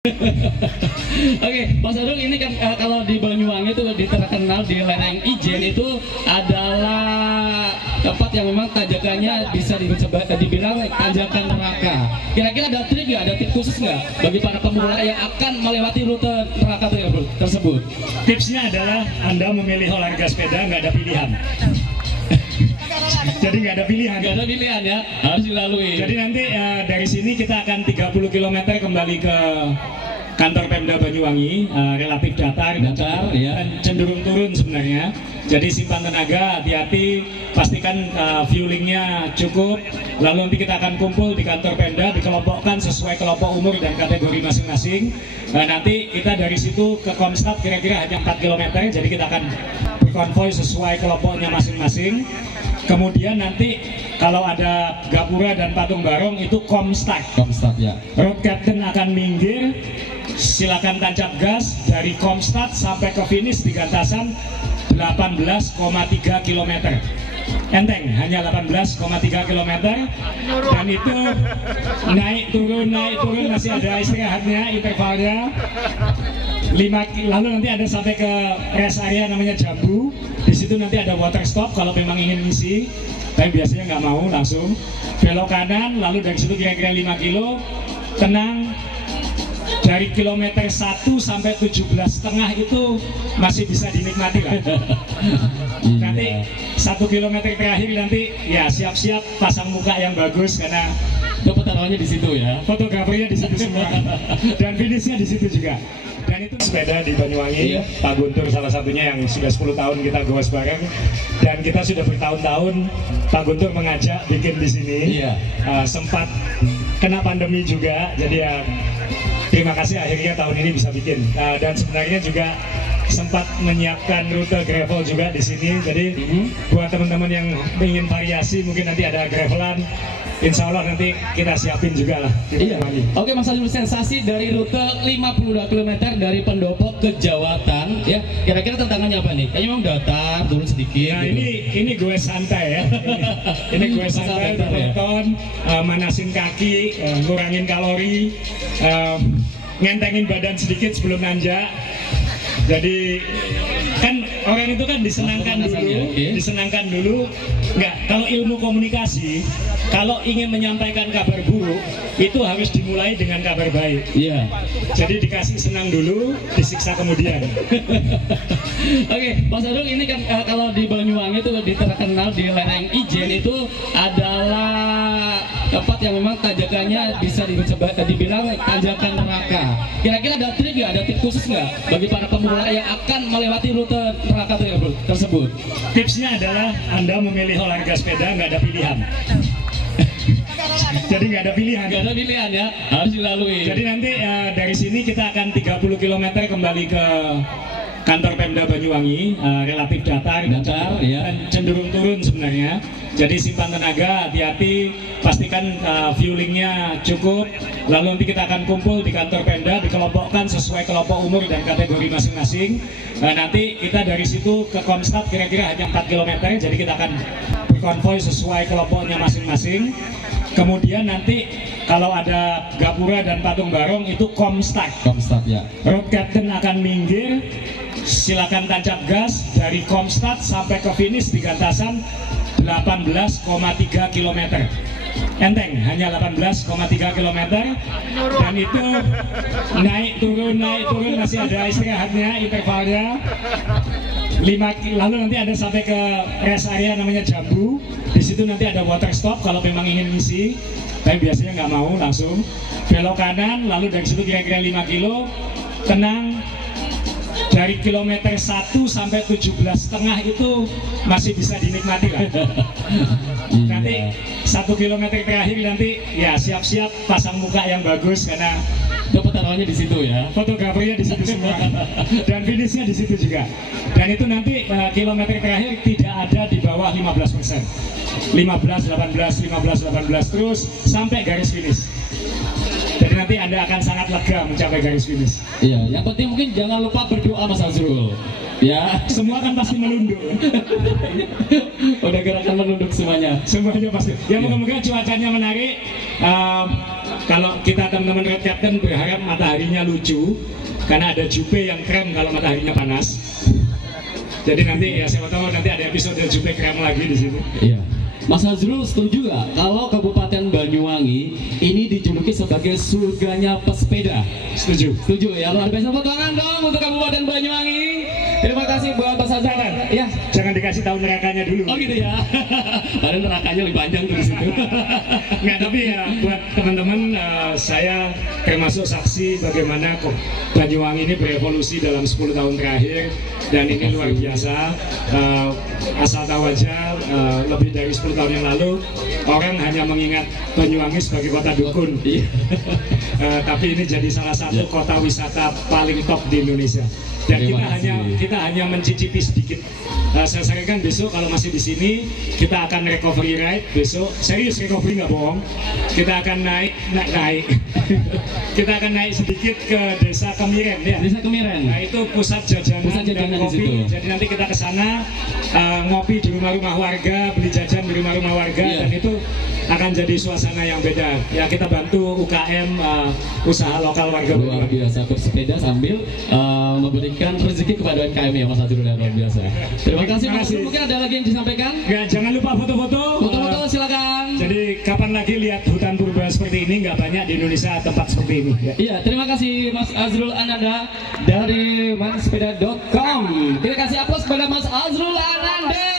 Oke, Mas Adung, ini kan kalau di Banyuwangi itu terkenal di lereng Ijen itu adalah tempat yang memang tanjakannya bisa dibilang tanjakan neraka. Kira-kira ada trik nggak, ada trik khusus nggak bagi para pemula yang akan melewati rute neraka tersebut? Tipsnya adalah Anda memilih olahraga sepeda nggak ada pilihan. Jadi nggak ada pilihan. Nggak ada pilihan ya, harus dilalui. Jadi nanti dari sini kita akan 30 km kembali ke kantor Pemda Banyuwangi, relatif datar ya. Dan cenderung turun sebenarnya. Jadi simpan tenaga, hati-hati, pastikan fuelingnya cukup. Lalu nanti kita akan kumpul di kantor Pemda, dikelompokkan sesuai kelompok umur dan kategori masing-masing. Nanti kita dari situ ke Komstat kira-kira hanya 4 km, jadi kita akan berkonvoy sesuai kelompoknya masing-masing. Kemudian nanti kalau ada Gapura dan Patung Barong itu Komstat ya. Road Captain akan minggir, silakan tancap gas dari Komstat sampai ke finish di Gantasan 18,3 km. Enteng, hanya 18,3 km. Dan itu naik turun masih ada istirahatnya, intervalnya 5, lalu nanti ada sampai ke rest area namanya Jambu. Di situ nanti ada water stop kalau memang ingin ngisi, tapi biasanya nggak mau, langsung belok kanan. Lalu dari situ kira-kira 5 kilo, tenang. Dari kilometer 1 sampai 17,5 itu masih bisa dinikmati lah. Nanti 1 kilometer terakhir nanti ya siap-siap pasang muka yang bagus karena taruhannya di situ ya. Fotografernya di situ semua dan finishnya di situ juga. Dan itu sepeda di Banyuwangi, Pak Guntur salah satunya yang sudah 10 tahun kita goes bareng, dan kita sudah bertahun-tahun Pak Guntur mengajak bikin di sini. Sempat kena pandemi juga, jadi ya terima kasih akhirnya tahun ini bisa bikin. Dan sebenarnya juga sempat menyiapkan rute gravel juga di sini. Jadi buat teman-teman yang ingin variasi, mungkin nanti ada gravelan, insya Allah nanti kita siapin juga lah. Oke, Mas Adung, sensasi dari rute 52 km dari Pendopo ke Jawatan ya. Kira-kira tantangannya apa nih? Kayaknya memang datar, turun sedikit. Nah, gitu. ini gue santai ya. Ini gue santai, tonton, manasin kaki, ngurangin kalori, ngentengin badan sedikit sebelum nanjak. Jadi kan orang itu kan disenangkan dulu, nggak. Kalau ilmu komunikasi, kalau ingin menyampaikan kabar buruk itu harus dimulai dengan kabar baik. Jadi dikasih senang dulu, disiksa kemudian. Oke, Mas Adung, ini kan kalau di Banyuwangi itu terkenal di lereng Ijen itu adalah tempat yang memang tanjakannya bisa dibilang tanjakan neraka. Kira-kira ada trik nggak, ada trik khusus nggak bagi para pemula yang akan melewati rute neraka tersebut? Tipsnya adalah Anda memilih olahraga sepeda nggak ada pilihan. Jadi nggak ada pilihan. Nggak ada pilihan ya, harus dilalui. Jadi nanti dari sini kita akan 30 km kembali ke kantor Pemda Banyuwangi, relatif datar ya. Dan cenderung turun sebenarnya. Jadi simpan tenaga, hati-hati, pastikan fuelingnya cukup. Lalu nanti kita akan kumpul di kantor Pemda, dikelompokkan sesuai kelompok umur dan kategori masing-masing. Nanti kita dari situ ke Komstat kira-kira hanya 4 km, jadi kita akan berkonvoy sesuai kelompoknya masing-masing. Kemudian nanti kalau ada Gapura dan Patung Barong itu Komstat ya. Road Captain akan minggir, silakan tancap gas dari Komstat sampai ke finish di Gantasan 18,3 km. Enteng, hanya 18,3 km. Dan itu naik turun masih ada istirahatnya, intervalnya 5, lalu nanti ada sampai ke rest area namanya Jambu. Di situ nanti ada water stop kalau memang ingin ngisi, tapi biasanya nggak mau, langsung belok kanan. Lalu dari situ kira-kira 5 kilo, tenang. Dari kilometer 1 sampai 17,5 itu masih bisa dinikmati lah. Nanti 1 kilometer terakhir nanti ya siap-siap pasang muka yang bagus karena taruhannya di situ ya. Fotografernya di situ semua dan finishnya di situ juga. Dan itu nanti kilometer terakhir tidak ada di bawah 15%. 15, 18 terus sampai garis finish. Jadi nanti Anda akan sangat lega mencapai garis finish. Yang penting mungkin jangan lupa berdoa, Mas Azrul. Ya, semua kan pasti menunduk. Udah gerakan menunduk semuanya. Semuanya pasti. Ya, moga-moga cuacanya menarik. kalau kita teman-teman Red Captain berharap mataharinya lucu, karena ada Jupe yang krem kalau mataharinya panas. Jadi nanti ya siapa tahu nanti ada episode Jupe krem lagi di sini. Iya. Mas Azrul setuju nggak kalau Kabupaten Banyuwangi ini dijuluki sebagai surganya pesepeda? Setuju. Setuju ya, luar biasa. Tepuk tangan dong untuk Kabupaten Banyuwangi. Terima kasih buat Mas Azrul. Ya. Jangan dikasih tahu nerakanya dulu. Oh gitu ya. Padahal nerakanya lebih panjang tuh di situ. Nggak, tapi ya buat teman-teman, saya termasuk saksi bagaimana Banyuwangi ini berevolusi dalam 10 tahun terakhir, dan ini luar biasa. Asal tahu aja, lebih dari 10 tahun yang lalu orang hanya mengingat Banyuwangi sebagai kota dukun. Tapi ini jadi salah satu kota wisata paling top di Indonesia. Dan kita hanya mencicipi sedikit. Saya sarankan besok kalau masih di sini kita akan recovery ride besok. Serius, recovery nggak bohong. Kita akan naik. Kita akan naik sedikit ke Desa Kemiren ya. Desa Kemiren. Nah itu pusat jajanan dan kopi. Jadi nanti kita ke sana ngopi di rumah-rumah warga, beli jajan di rumah-rumah warga, dan itu akan jadi suasana yang beda. Ya kita bantu UKM, usaha lokal warga. Luar biasa, bersepeda sambil memberikan rezeki kepada UMKM ya Mas Azrul, luar biasa. Terima kasih Mas Azrul. Mungkin ada lagi yang disampaikan? Ya, jangan lupa foto-foto. Foto-foto silakan. Jadi kapan lagi lihat hutan purba seperti ini? Nggak banyak di Indonesia tempat seperti ini. Ya. Iya, terima kasih Mas Azrul Ananda dari mansepeda.com. Kita kasih aplaus kepada Mas Azrul Ananda.